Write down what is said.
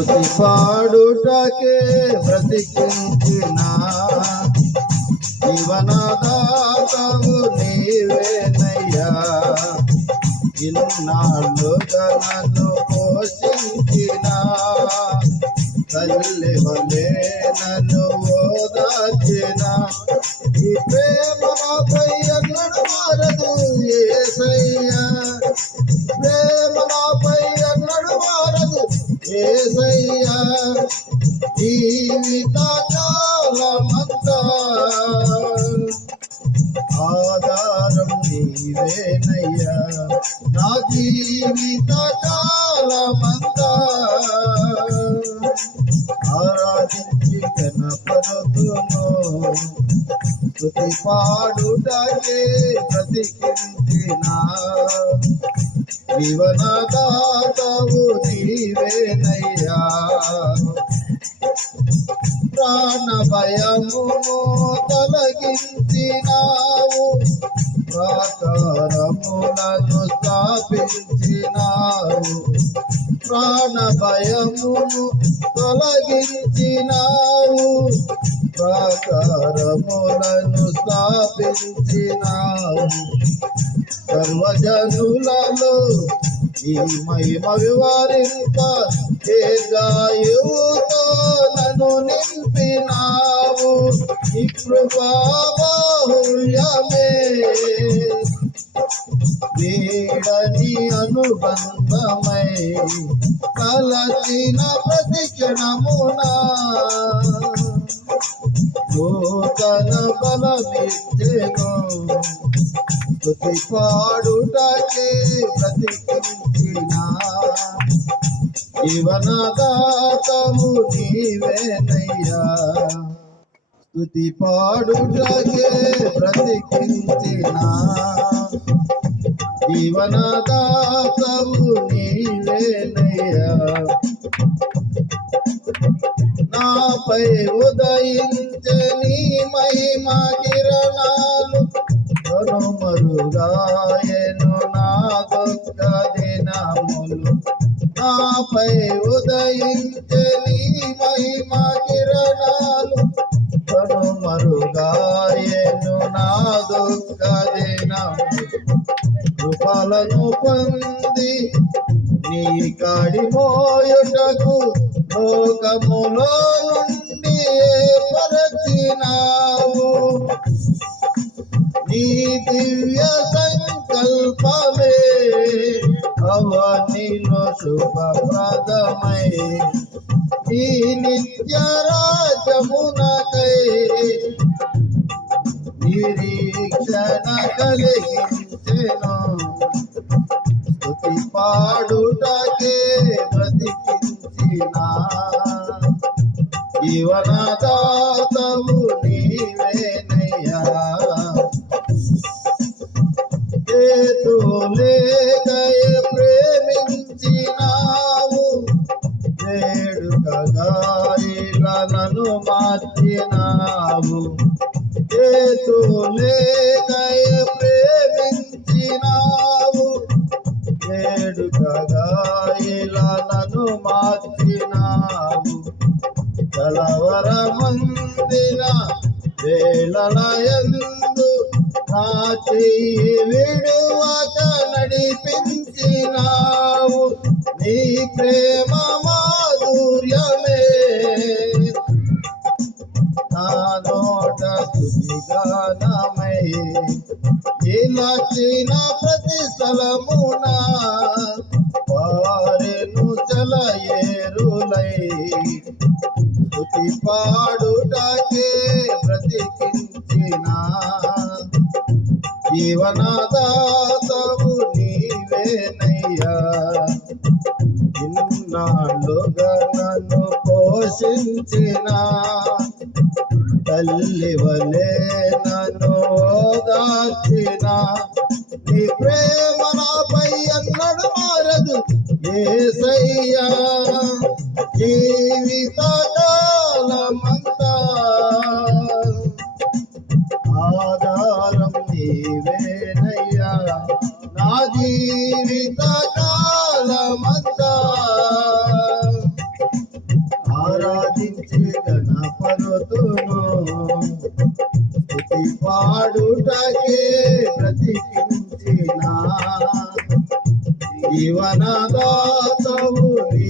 స్థుతి పాడుటకే బ్రతికించిన జీవనదాతవు నీవేనయ్యా. ఇన్నాళ్ళుగా నన్ను పోషించిన తల్లి వలే నన్ను ఓదాచిన ఏసయ్యా జీవిత కాలమంతా ఆధారం నీవేనయ్యా నా జీవిత కాలమంతా ఆరాధించి కనపరుతును స్తుతి పాడుటకే బ్రతికించిన. జీవనదాతవు ప్రాణ భయము తొలగించినావు. ప్రాకారములను స్థాపించినావు. ప్రాణ భయమును తొలగించినావు. ప్రాకారములను స్థాపించినావు. సర్వజనులలో ఈ మహిమ వివరింప ఏ నన్ను నింపినావు ఈ కృపా బాహుళ్యమే వీడని అనుబంధమై కలచిన ప్రతి క్షణమునా నూతన బలమిచ్చెను. స్థుతి పాడుటకే బ్రతికించిన జీవనదాతము నీవేనయ్యా. స్థుతి పాడుటకే బ్రతికించిన జీవనదాతము నీవేనయ్యా. నాపై ఉదయించే నీ మహిమకి మరుగాయను నా దుఃఖ దినములు నాపై ఉదయించని మహిమ కిరణాలు. కనుమరుగాయను నా దుఃఖ దినములు కృపలను పొంది నీ కాడి మోయుటకు లోకములో నుండి శుభప్రదమై ఈ నిత్య రాజమునకై నిరీక్షణ కలిగించెను. స్థుతి పాడుటకే బ్రతికించిన. జీవన మార్చినావు. ఏతులేకయ ప్రేమించినావు. వేడుకగా ఇలా నన్ను మార్చినావు. కలవర మందిన వేళలయందు నా చెయ్యి విడువక నడిపించినావు. నీ ప్రేమ మాధుర్యమే. నోట నోట ఇలా చిన్న ప్రతి స్థలమున వారెను చలయేరులై స్థుతి పాడుటకే బ్రతికించిన. జీవనదాతవు నీవేనయ్యా. ఇన్నాళ్ళుగా నన్ను పోషించినా. తల్లి వలే నన్ను దాచిన నీ ప్రేమ నాపై అన్నడు మారదు ఏసయ్యా. జీవిత కాలమంతా జీవనదాతవు నీ